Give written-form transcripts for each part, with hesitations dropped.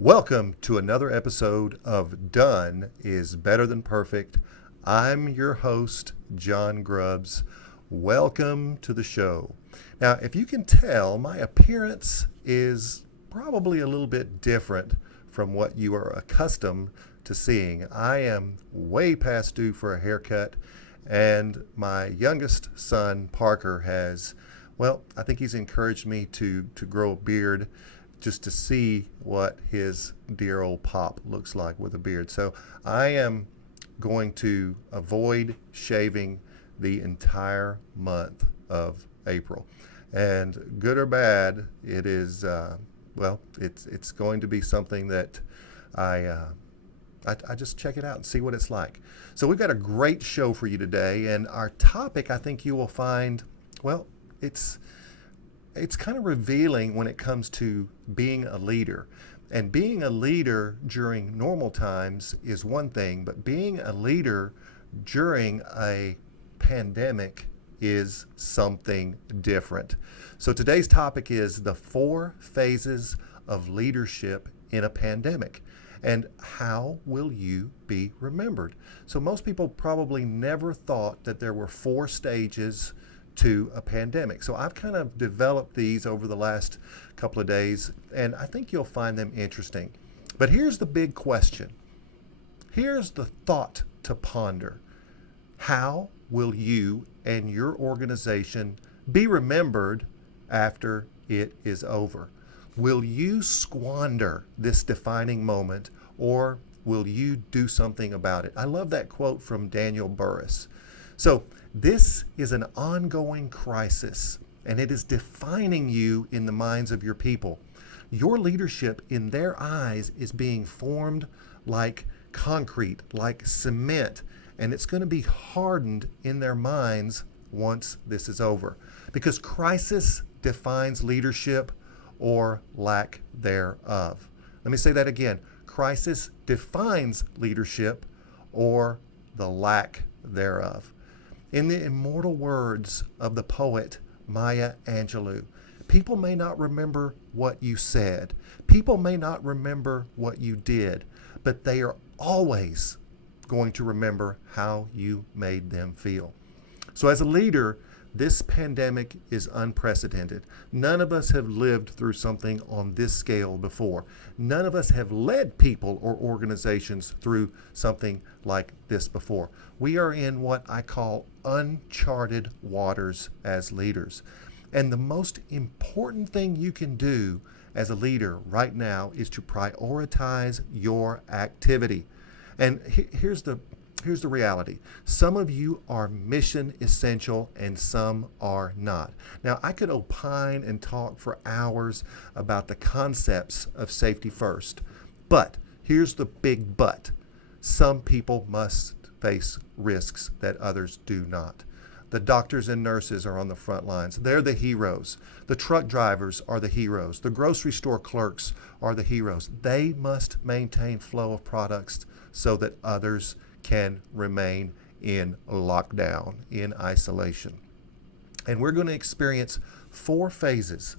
Welcome to another episode of Done is Better Than Perfect. I'm your host, John Grubbs. Welcome to the show. Now, if you can tell, my appearance is probably a little bit different from what you are accustomed to seeing. I am way past due for a haircut, and my youngest son, Parker, I think he's encouraged me to grow a beard just to see what his dear old pop looks like with a beard. So I am going to avoid shaving the entire month of April. And good or bad, it is, it's going to be something that I just check it out and see what it's like. So we've got a great show for you today, and our topic, I think you will find, it's kind of revealing when it comes to being a leader. And being a leader during normal times is one thing, but being a leader during a pandemic is something different. So today's topic is the 4 phases of leadership in a pandemic. And how will you be remembered? So most people probably never thought that there were 4 stages to a pandemic. So I've kind of developed these over the last couple of days, and I think you'll find them interesting. But here's the big question. Here's the thought to ponder. How will you and your organization be remembered after it is over? Will you squander this defining moment, or will you do something about it? I love that quote from Daniel Burrus. So this is an ongoing crisis, and it is defining you in the minds of your people. Your leadership in their eyes is being formed like concrete, like cement, and it's going to be hardened in their minds once this is over. Because crisis defines leadership or lack thereof. Let me say that again. Crisis defines leadership or the lack thereof. In the immortal words of the poet Maya Angelou, people may not remember what you said. People may not remember what you did, but they are always going to remember how you made them feel. So as a leader, this pandemic is unprecedented. None of us have lived through something on this scale before. None of us have led people or organizations through something like this before. We are in what I call uncharted waters as leaders. And the most important thing you can do as a leader right now is to prioritize your activity. And here's the reality. Some of you are mission essential and some are not. Now, I could opine and talk for hours about the concepts of safety first, but here's the big but. Some people must face risks that others do not. The doctors and nurses are on the front lines. They're the heroes. The truck drivers are the heroes. The grocery store clerks are the heroes. They must maintain flow of products so that others can remain in lockdown, in isolation. And we're going to experience 4 phases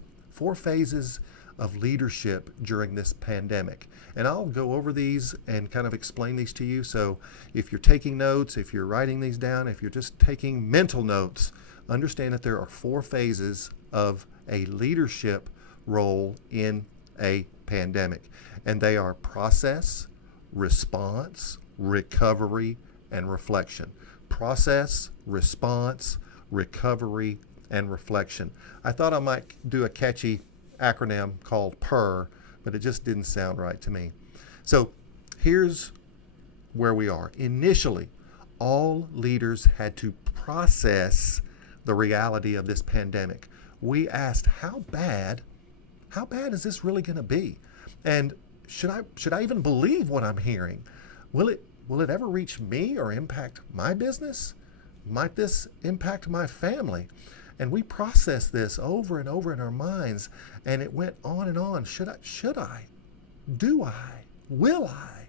of leadership during this pandemic. And I'll go over these and kind of explain these to you. So if you're taking notes, if you're writing these down, if you're just taking mental notes, understand that there are 4 phases of a leadership role in a pandemic. And they are process, response, recovery, and reflection. Process, response, recovery, and reflection. I thought I might do a catchy acronym called PER, but it just didn't sound right to me. So here's where we are. Initially, all leaders had to process the reality of this pandemic. We asked, how bad is this really going to be? And should I even believe what I'm hearing? Will it ever reach me or impact my business? Might this impact my family? And we processed this over and over in our minds, and it went on and on. Should I? Do I? Will I?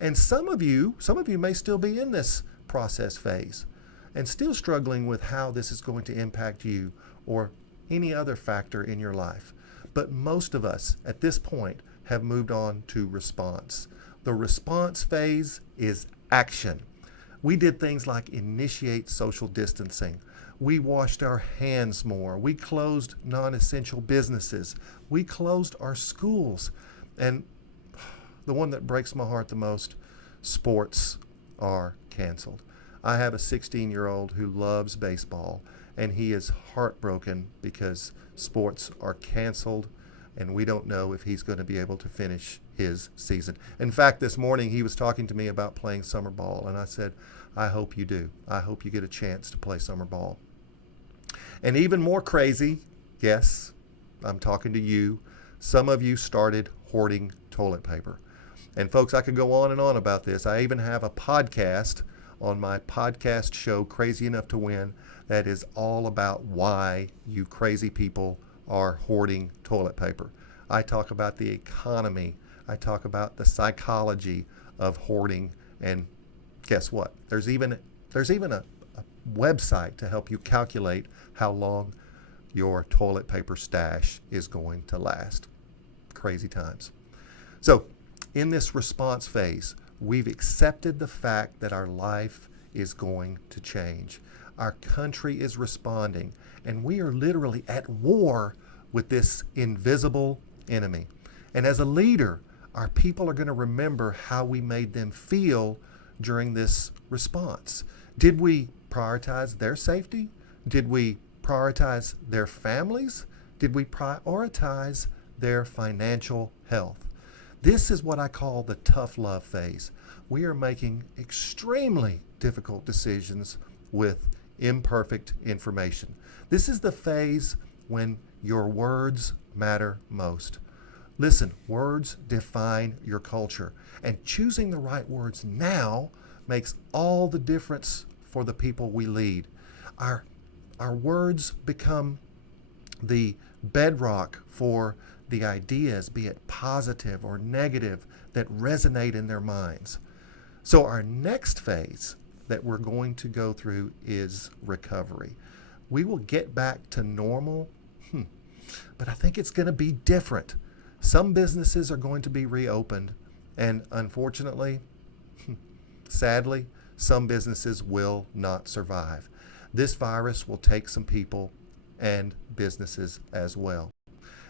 And some of you may still be in this process phase and still struggling with how this is going to impact you or any other factor in your life. But most of us at this point have moved on to response. The response phase is action. We did things like initiate social distancing. We washed our hands more. We closed non-essential businesses. We closed our schools. And the one that breaks my heart the most, sports are canceled. I have a 16-year-old who loves baseball, and he is heartbroken because sports are canceled, and we don't know if he's going to be able to finish his season. In fact, this morning he was talking to me about playing summer ball, and I said, I hope you do. I hope you get a chance to play summer ball. And even more crazy, yes, I'm talking to you, some of you started hoarding toilet paper. And folks, I could go on and on about this. I even have a podcast on my podcast show, Crazy Enough to Win, that is all about why you crazy people are hoarding toilet paper. I talk about the economy. I talk about the psychology of hoarding. And guess what? There's even a website to help you calculate how long your toilet paper stash is going to last. Crazy times. So in this response phase, we've accepted the fact that our life is going to change. Our country is responding, and we are literally at war with this invisible enemy. And as a leader, our people are going to remember how we made them feel during this response. Did we prioritize their safety? Did we prioritize their families? Did we prioritize their financial health? This is what I call the tough love phase. We are making extremely difficult decisions with imperfect information. This is the phase when your words matter most. Listen, words define your culture, and choosing the right words now makes all the difference for the people we lead. Our words become the bedrock for the ideas, be it positive or negative, that resonate in their minds. So our next phase that we're going to go through is recovery. We will get back to normal, but I think it's going to be different. Some businesses are going to be reopened, and unfortunately, sadly, some businesses will not survive. This virus will take some people and businesses as well.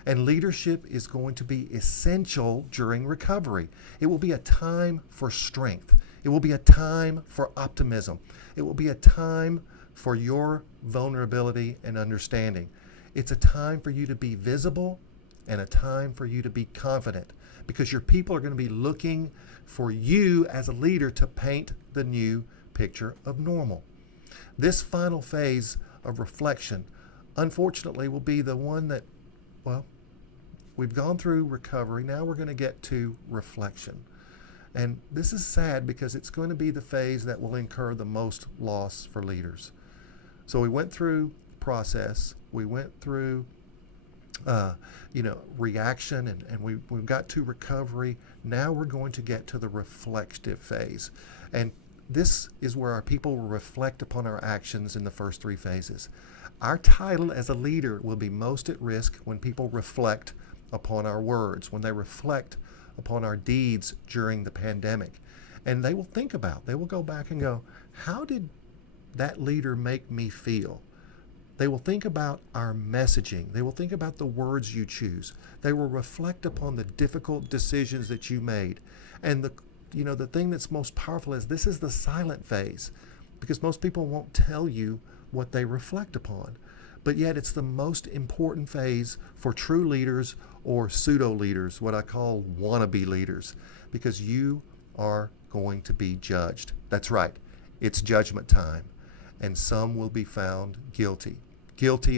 And leadership is going to be essential during recovery. It will be a time for strength. It will be a time for optimism. It will be a time for your vulnerability and understanding. It's a time for you to be visible and a time for you to be confident, because your people are going to be looking for you as a leader to paint the new picture of normal. This final phase of reflection, unfortunately, will be the one that, well, we've gone through recovery. Now we're going to get to reflection. And this is sad because it's going to be the phase that will incur the most loss for leaders. So we went through process. We went through reaction, and we got to recovery. Now we're going to get to the reflective phase. And this is where our people will reflect upon our actions in the first three phases. Our title as a leader will be most at risk when people reflect upon our words, when they reflect upon our deeds during the pandemic. And they will go back and go, how did that leader make me feel? They will think about our messaging. They will think about the words you choose. They will reflect upon the difficult decisions that you made. And the thing that's most powerful is this is the silent phase, because most people won't tell you what they reflect upon. But yet it's the most important phase for true leaders or pseudo leaders, what I call wannabe leaders, because you are going to be judged. That's right. It's judgment time. And some will be found guilty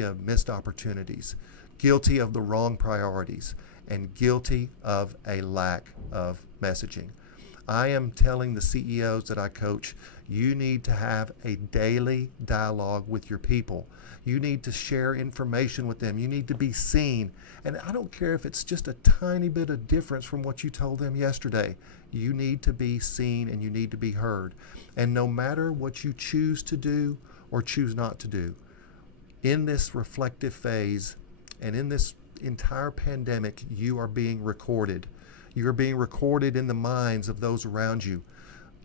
of missed opportunities, guilty of the wrong priorities, and guilty of a lack of messaging. I am telling the CEOs that I coach, you need to have a daily dialogue with your people. You need to share information with them. You need to be seen. And I don't care if it's just a tiny bit of difference from what you told them yesterday. You need to be seen and you need to be heard. And no matter what you choose to do or choose not to do, in this reflective phase and in this entire pandemic, you are being recorded. You are being recorded in the minds of those around you.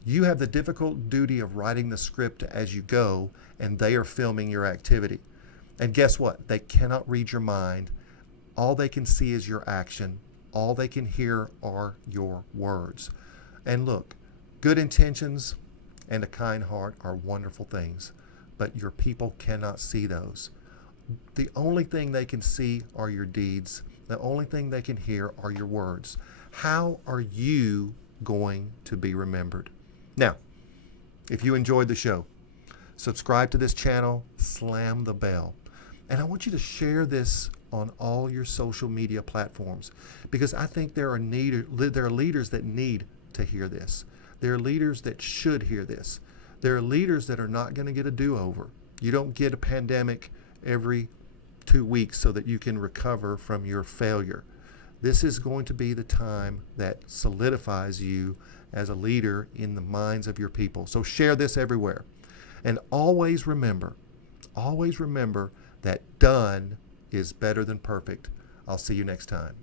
You have the difficult duty of writing the script as you go, and they are filming your activity. And guess what? They cannot read your mind. All they can see is your action. All they can hear are your words. And look, good intentions and a kind heart are wonderful things, but your people cannot see those. The only thing they can see are your deeds. The only thing they can hear are your words. How are you going to be remembered? Now, if you enjoyed the show, subscribe to this channel, slam the bell. And I want you to share this on all your social media platforms, because I think there are leaders that need to hear this. There are leaders that should hear this. There are leaders that are not going to get a do-over. You don't get a pandemic every 2 weeks so that you can recover from your failure. This is going to be the time that solidifies you as a leader in the minds of your people. So share this everywhere. And always remember that done is better than perfect. I'll see you next time.